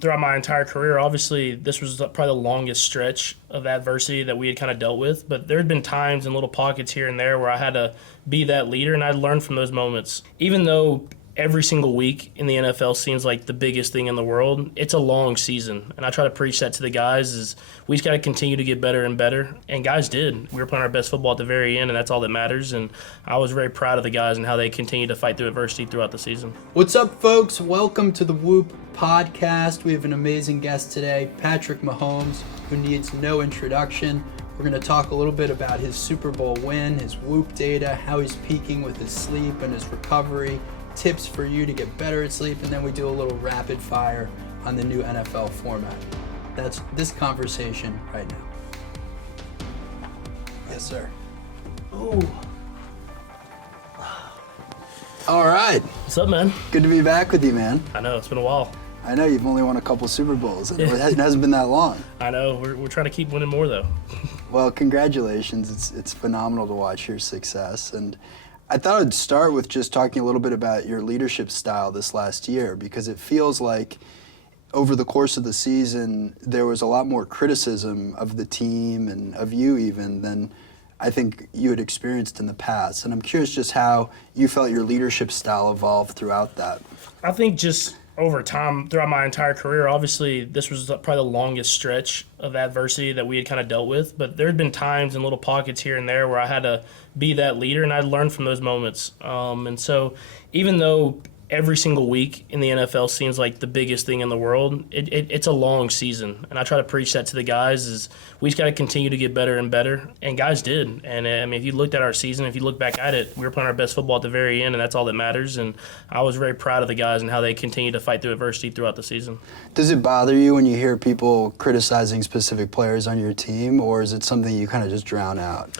Throughout my entire career, obviously, this was probably the longest stretch of adversity that we had kind of dealt with. But there had been times in little pockets here and there where I had to be that leader, and I'd learned from those moments. Even though every single week in the NFL seems like the biggest thing in the world, it's a long season. And I try to preach that to the guys is we just got to continue to get better and better. And guys did. We were playing our best football at the very end, and that's all that matters. And I was very proud of the guys and how they continued to fight through adversity throughout the season. What's up, folks? Welcome to the Whoop podcast. We have an amazing guest today, Patrick Mahomes, who needs no introduction. We're going to talk a little bit about his Super Bowl win, his Whoop data, how he's peaking with his sleep and his recovery, tips for you to get better at sleep, and then we do a little rapid fire on the new NFL format. That's this conversation right now. Yes, sir. Ooh. All right. What's up, man? Good to be back with you, man. I know, it's been a while. I know you've only won a couple Super Bowls, and it hasn't been that long. I know, we're trying to keep winning more, though. Well, congratulations. It's phenomenal to watch your success. And I thought I'd start with just talking a little bit about your leadership style this last year, because it feels like over the course of the season, there was a lot more criticism of the team and of you even than I think you had experienced in the past. And I'm curious just how you felt your leadership style evolved throughout that. I think just over time, throughout my entire career, obviously, this was probably the longest stretch of adversity that we had kind of dealt with. But there had been times in little pockets here and there where I had to be that leader, and I'd learned from those moments. And so even though every single week in the NFL seems like the biggest thing in the world, it's a long season. And I try to preach that to the guys is we just got to continue to get better and better. And guys did. And I mean, if you looked at our season, if you look back at it, we were playing our best football at the very end, and that's all that matters. And I was very proud of the guys and how they continued to fight through adversity throughout the season. Does it bother you when you hear people criticizing specific players on your team, or is it something you kind of just drown out?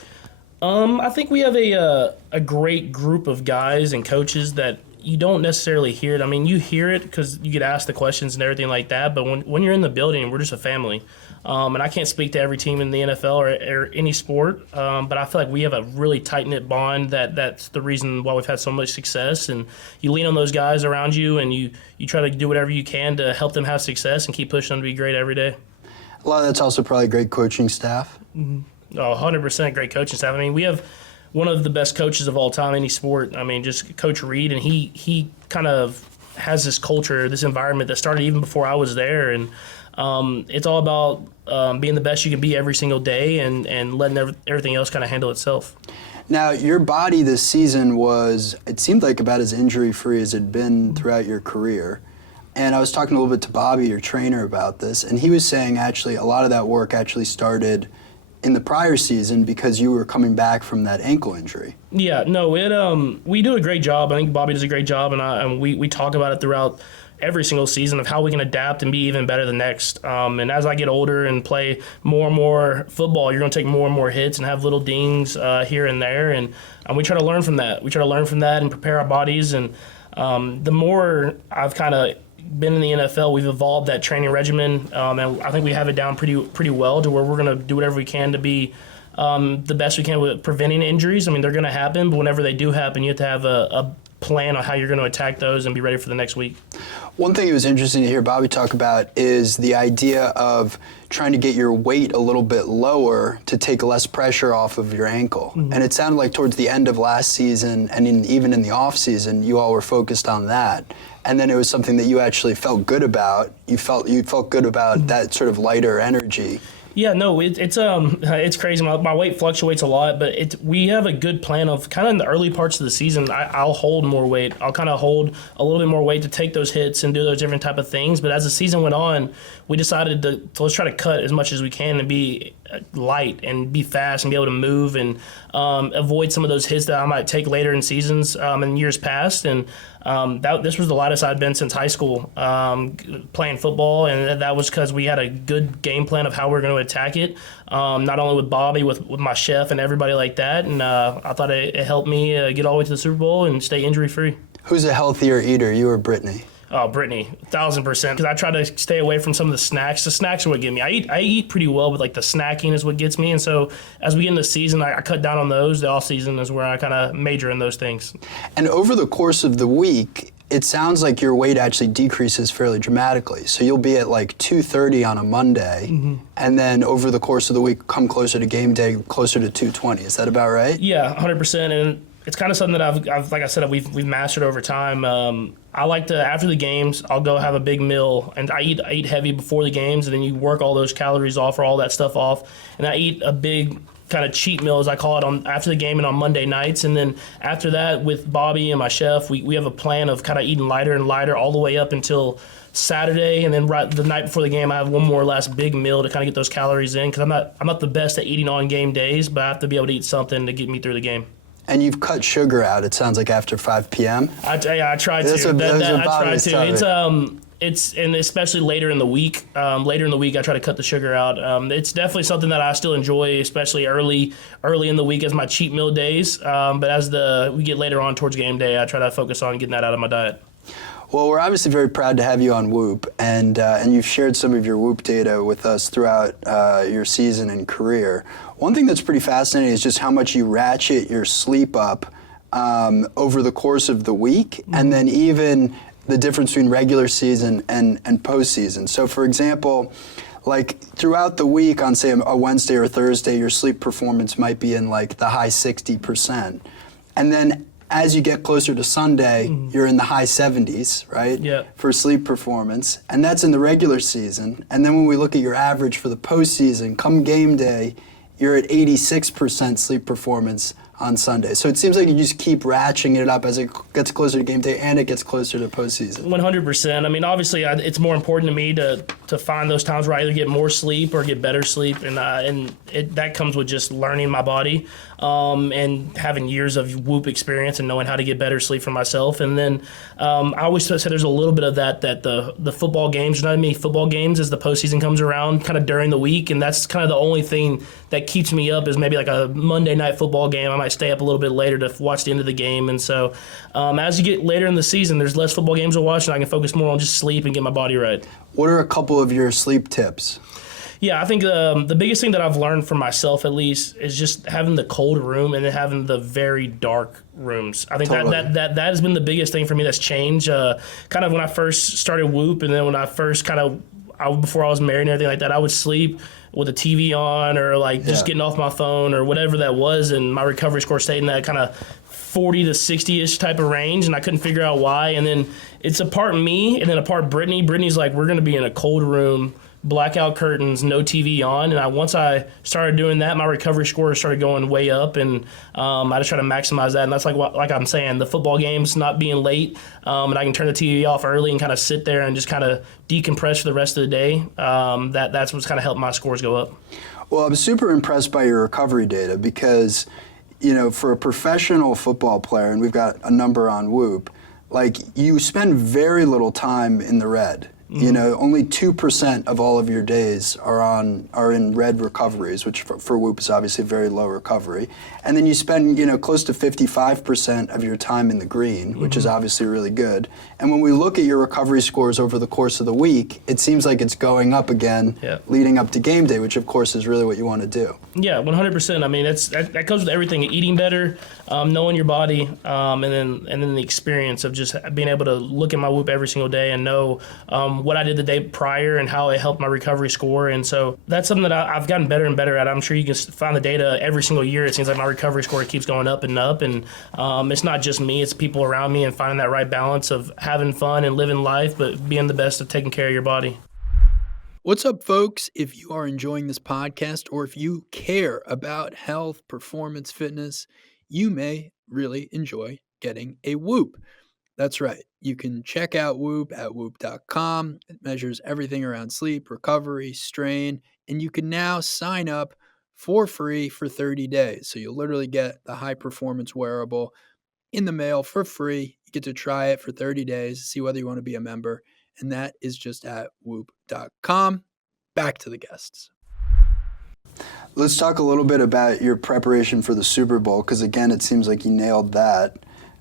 I think we have a great group of guys and coaches that you don't necessarily hear it. I mean, you hear it because you get asked the questions and everything like that, but when you're in the building, we're just a family. And I can't speak to every team in the NFL or any sport, but I feel like we have a really tight-knit bond that's the reason why we've had so much success. And you lean on those guys around you, and you try to do whatever you can to help them have success and keep pushing them to be great every day. A lot of that's also probably great coaching staff. Mm-hmm. Oh, 100% great coaching staff. I mean, we have one of the best coaches of all time, any sport. I mean, just Coach Reed, and he kind of has this culture, this environment that started even before I was there, and it's all about being the best you can be every single day and letting everything else kind of handle itself. Now, your body this season it seemed like about as injury-free as it'd been throughout your career. And I was talking a little bit to Bobby, your trainer, about this, and he was saying actually a lot of that work actually started in the prior season because you were coming back from that ankle injury. Yeah, no, we do a great job. I think Bobby does a great job, and we talk about it throughout every single season of how we can adapt and be even better the next. And as I get older and play more and more football, you're going to take more and more hits and have little dings here and there, and we try to learn from that. We try to learn from that and prepare our bodies. And the more I've kind of been in the NFL, we've evolved that training regimen, and I think we have it down pretty well to where we're going to do whatever we can to be the best we can with preventing injuries. I mean, they're going to happen, but whenever they do happen, you have to have a plan on how you're going to attack those and be ready for the next week. One thing it was interesting to hear Bobby talk about is the idea of trying to get your weight a little bit lower to take less pressure off of your ankle. Mm-hmm. And it sounded like towards the end of last season and even in the off season, you all were focused on that. And then it was something that you actually felt good about. You felt good about that sort of lighter energy. Yeah, no, it's crazy. My weight fluctuates a lot, but we have a good plan of kind of in the early parts of the season, I'll hold more weight. I'll kind of hold a little bit more weight to take those hits and do those different type of things. But as the season went on, we decided to let's try to cut as much as we can and be light and be fast and be able to move and avoid some of those hits that I might take later in seasons in years past. And this was the lightest I'd been since high school playing football, and that was because we had a good game plan of how we were going to attack it, not only with Bobby, with my chef and everybody like that. And I thought it helped me get all the way to the Super Bowl and stay injury-free. Who's a healthier eater, you or Brittany? Oh, Brittany, 1,000%. Because I try to stay away from some of the snacks. The snacks are what get me. I eat pretty well, but like the snacking is what gets me. And so as we get into the season, I cut down on those. The off season is where I kind of major in those things. And over the course of the week, it sounds like your weight actually decreases fairly dramatically. So you'll be at like 230 on a Monday, and then over the course of the week, come closer to game day, closer to 220. Is that about right? Yeah, 100%. And it's kind of something that I've like I said, we've mastered over time. I like to, after the games, I'll go have a big meal, and I eat heavy before the games, and then you work all those calories off or all that stuff off, and I eat a big kind of cheat meal, as I call it, on after the game and on Monday nights. And then after that, with Bobby and my chef, we have a plan of kind of eating lighter and lighter all the way up until Saturday, and then right the night before the game, I have one more last big meal to kind of get those calories in, because I'm not the best at eating on game days, but I have to be able to eat something to get me through the game. And you've cut sugar out, it sounds like, after 5 p.m.? I try to. I try to. It's and especially later in the week. Later in the week, I try to cut the sugar out. It's definitely something that I still enjoy, especially early in the week as my cheat meal days. But as we get later on towards game day, I try to focus on getting that out of my diet. Well, we're obviously very proud to have you on Whoop, and you've shared some of your Whoop data with us throughout your season and career. One thing that's pretty fascinating is just how much you ratchet your sleep up over the course of the week, and then even the difference between regular season and postseason. So, for example, like throughout the week on, say, a Wednesday or Thursday, your sleep performance might be in like the high 60%. And then as you get closer to Sunday, you're in the high 70s, right? Yeah. For sleep performance. And that's in the regular season. And then when we look at your average for the postseason, come game day, you're at 86% sleep performance on Sunday. So it seems like you just keep ratcheting it up as it gets closer to game day and it gets closer to postseason. 100%. I mean, obviously, it's more important to me to find those times where I either get more sleep or get better sleep, and that comes with just learning my body and having years of Whoop experience and knowing how to get better sleep for myself. And then I always say there's a little bit of that the football games, there's not many football games as the postseason comes around kind of during the week, and that's kind of the only thing that keeps me up is maybe like a Monday night football game. I might stay up a little bit later to watch the end of the game. And so as you get later in the season, there's less football games to watch, and I can focus more on just sleep and get my body right. What are a couple of your sleep tips? Yeah, I think the biggest thing that I've learned for myself, at least, is just having the cold room and then having the very dark rooms. I think Totally. that has been the biggest thing for me that's changed. Kind of when I first started Whoop, and then when I first before I was married and everything like that, I would sleep with the TV on or like just getting off my phone or whatever that was, and my recovery score stayed in that kind of 40 to 60-ish type of range, and I couldn't figure out why. And then it's a part me and then a part Brittany. Brittany's like, we're going to be in a cold room, blackout curtains, no TV on. And once I started doing that, my recovery score started going way up, and I just try to maximize that. And that's like I'm saying, the football games not being late, and I can turn the TV off early and kind of sit there and just kind of decompress for the rest of the day. That's what's kind of helped my scores go up. Well, I'm super impressed by your recovery data because, you know, for a professional football player, and we've got a number on Whoop, like you spend very little time in the red. You know, only 2% of all of your days are in red recoveries, which for Whoop is obviously very low recovery. And then you spend, you know, close to 55% of your time in the green, which is obviously really good. And when we look at your recovery scores over the course of the week, it seems like it's going up again leading up to game day, which of course is really what you want to do. Yeah, 100%. I mean, that comes with everything: eating better, knowing your body, and then the experience of just being able to look at my Whoop every single day and know what I did the day prior and how it helped my recovery score. And so that's something that I've gotten better and better at. I'm sure you can find the data every single year. It seems like my recovery score keeps going up and up. And it's not just me, it's people around me, and finding that right balance of having fun and living life, but being the best of taking care of your body. What's up, folks? If you are enjoying this podcast, or if you care about health, performance, fitness, you may really enjoy getting a Whoop. That's right. You can check out Whoop at whoop.com. It measures everything around sleep, recovery, strain, and you can now sign up for free for 30 days. So you'll literally get the high-performance wearable in the mail for free. You get to try it for 30 days, see whether you want to be a member, and that is just at whoop.com. Back to the guests. Let's talk a little bit about your preparation for the Super Bowl, because again, it seems like you nailed that.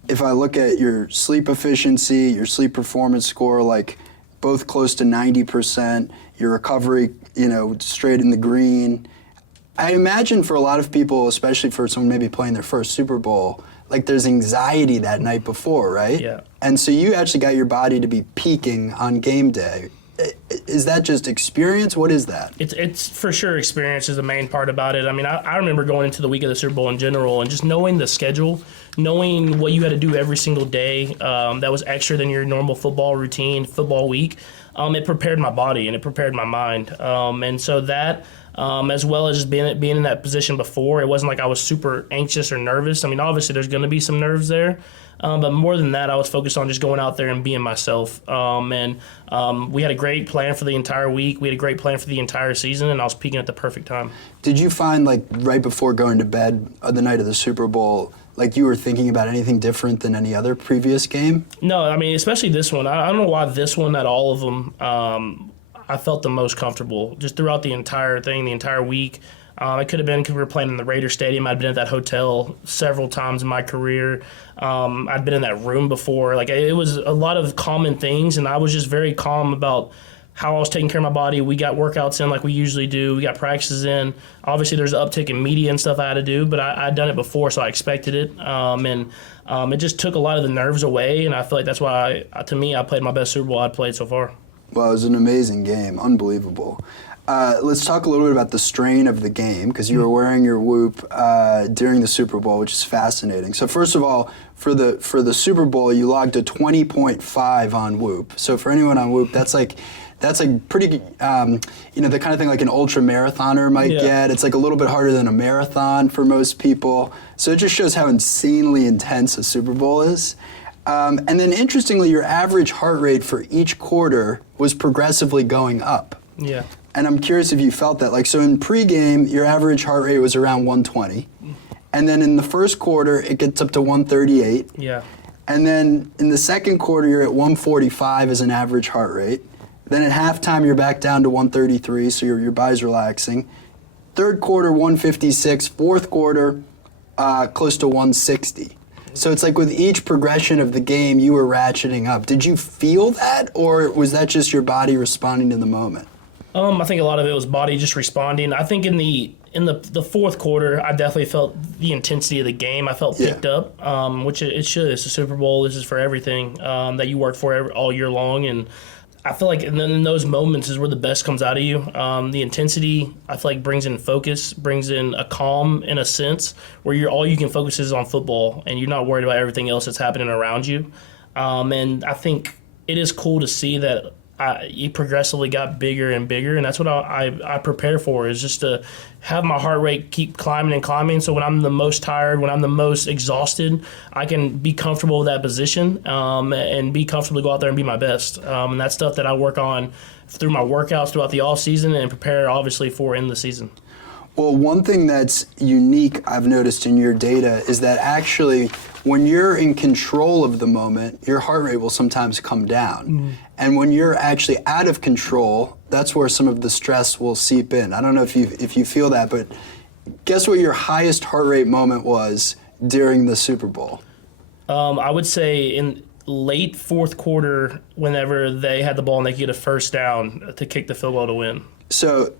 If I look at your sleep efficiency, your sleep performance score, like both close to 90%, your recovery, you know, straight in the green. I imagine for a lot of people, especially for someone maybe playing their first Super Bowl, like there's anxiety that night before, right? Yeah. And so you actually got your body to be peaking on game day. Is that just experience? What is that? It's for sure experience is the main part about it. I mean, I remember going into the week of the Super Bowl in general and just knowing the schedule, knowing what you had to do every single day that was extra than your normal football routine, football week. It prepared my body and it prepared my mind. And so that, as well as just being in that position before, it wasn't like I was super anxious or nervous. I mean, obviously there's going to be some nerves there. But more than that, I was focused on just going out there and being myself. We had a great plan for the entire week. We had a great plan for the entire season, and I was peaking at the perfect time. Did you find, like, right before going to bed the night of the Super Bowl, like you were thinking about anything different than any other previous game? No, I mean, especially this one. I don't know why this one, out of all of them, I felt the most comfortable just throughout the entire thing, the entire week. It could have been because we were playing in the Raiders Stadium. I'd been at that hotel several times in my career. I'd been in that room before. Like, it was a lot of common things, and I was just very calm about how I was taking care of my body. We got workouts in like we usually do. We got practices in. Obviously, there's an uptick in media and stuff I had to do, but I'd done it before, so I expected it. It just took a lot of the nerves away, and I feel like that's why, to me, I played my best Super Bowl I'd played so far. Well, it was an amazing game. Unbelievable. Let's talk a little bit about the strain of the game, because you were wearing your whoop during the Super Bowl, which is fascinating. So first of all, for the Super Bowl, you logged a 20.5 on whoop. So for anyone on whoop, that's like pretty, the kind of thing like an ultra marathoner might get. It's like a little bit harder than a marathon for most people. So it just shows how insanely intense a Super Bowl is. And then interestingly, your average heart rate for each quarter was progressively going up. Yeah. And I'm curious if you felt that. Like, so in pregame, your average heart rate was around 120. And then in the first quarter, it gets up to 138. Yeah. And then in the second quarter, you're at 145 as an average heart rate. Then at halftime, you're back down to 133, so your body's relaxing. Third quarter, 156. Fourth quarter, close to 160. So it's like with each progression of the game, you were ratcheting up. Did you feel that, or was that just your body responding to the moment? I think a lot of it was body just responding. I think in the fourth quarter, I definitely felt the intensity of the game. I felt picked up, which it should. It's a Super Bowl. This is for everything that you work for all year long. And I feel like in those moments is where the best comes out of you. The intensity, I feel like, brings in focus, brings in a calm in a sense where all you can focus is on football and you're not worried about everything else that's happening around you. And I think it is cool to see that it progressively got bigger and bigger, and that's what I prepare for, is just to have my heart rate keep climbing and climbing, so when I'm the most tired, when I'm the most exhausted, I can be comfortable with that position and be comfortable to go out there and be my best. And that's stuff that I work on through my workouts throughout the off season and prepare, obviously, for in the season. Well, one thing that's unique I've noticed in your data is that actually when you're in control of the moment, your heart rate will sometimes come down. And when you're actually out of control, that's where some of the stress will seep in. I don't know if you feel that, but guess what your highest heart rate moment was during the Super Bowl? I would say in late fourth quarter, whenever they had the ball and they could get a first down to kick the field goal to win. So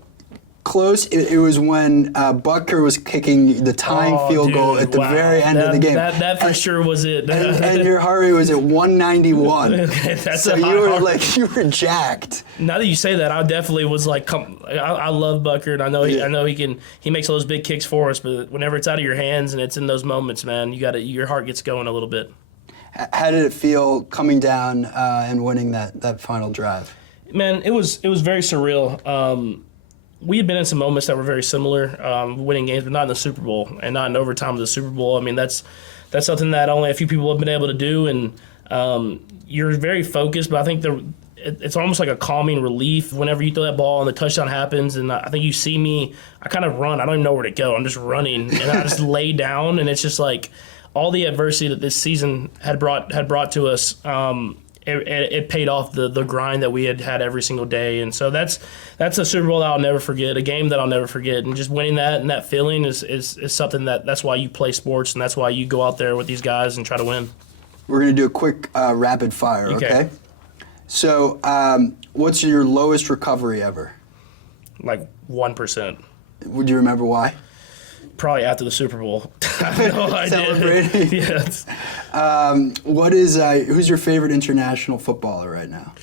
close. It was when Butker was kicking the tying field goal at the very end of the game. That for sure was it. and your heart rate was at 191. That's so you were jacked. Now that you say that, I definitely was like, I love Butker, and I know he makes all those big kicks for us. But whenever it's out of your hands and it's in those moments, man, your heart gets going a little bit. How did it feel coming down and winning that final drive? Man, it was very surreal. We had been in some moments that were very similar, winning games, but not in the Super Bowl and not in overtime of the Super Bowl. I mean, that's something that only a few people have been able to do, and you're very focused. But I think it's almost like a calming relief whenever you throw that ball and the touchdown happens. And I think you see me, I kind of run. I don't even know where to go. I'm just running, and I just lay down, and it's just like all the adversity that this season had brought to us. It paid off the grind that we had every single day. And so that's a Super Bowl that I'll never forget, a game that I'll never forget. And just winning that and that feeling is something that's why you play sports, and that's why you go out there with these guys and try to win. We're going to do a quick rapid fire, okay? So what's your lowest recovery ever? Like 1%. Would you remember why? Probably after the Super Bowl. I have no idea. Celebrating. Yes. Who's your favorite international footballer right now?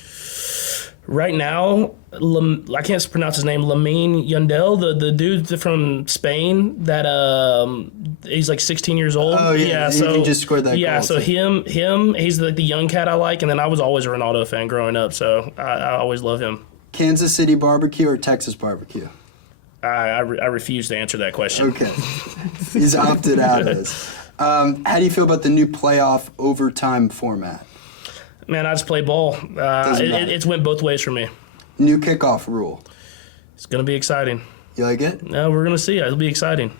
Right now, I can't pronounce his name. Lamine Yandel, the dude from Spain that he's like 16 years old. Oh yeah, he just scored that yeah, goal. so him, he's like the young cat I like, and then I was always a Ronaldo fan growing up, so I always love him. Kansas City barbecue or Texas barbecue? I refuse to answer that question. Okay, he's opted out of this. How do you feel about the new playoff overtime format? Man, I just play ball. It's went both ways for me. New kickoff rule. It's going to be exciting. You like it? No, we're going to see. It'll be exciting.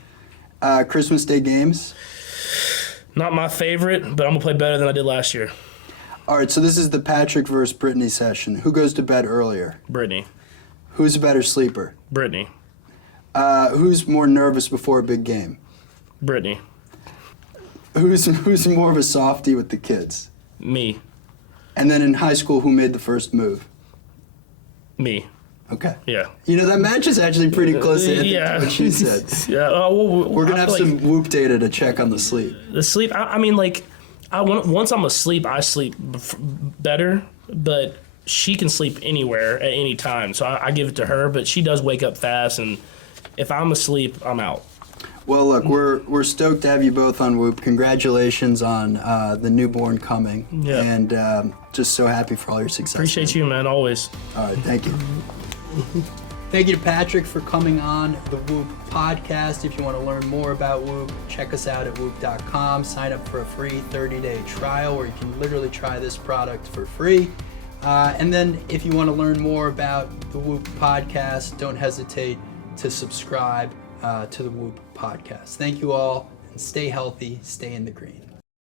Christmas Day games. Not my favorite, but I'm going to play better than I did last year. All right, so this is the Patrick versus Brittany session. Who goes to bed earlier? Brittany. Who's a better sleeper? Brittany. Who's more nervous before a big game? Brittany. Who's more of a softie with the kids? Me. And then in high school, who made the first move? Me. Okay. Yeah. You know, that match is actually pretty close to what she said. Yeah. We're going to have some Whoop data to check on the sleep. The sleep, I mean, like, once I'm asleep, I sleep better, but she can sleep anywhere at any time. So I give it to her, but she does wake up fast, and if I'm asleep, I'm out. Well, look, we're stoked to have you both on Whoop. Congratulations on the newborn coming. Yeah. And just so happy for all your success. Appreciate you, man, always. All right, thank you. Thank you to Patrick for coming on the Whoop podcast. If you want to learn more about Whoop, check us out at whoop.com. Sign up for a free 30-day trial where you can literally try this product for free. And then if you want to learn more about the Whoop podcast, don't hesitate to subscribe to the Whoop podcast. Thank you all, and stay healthy, stay in the green.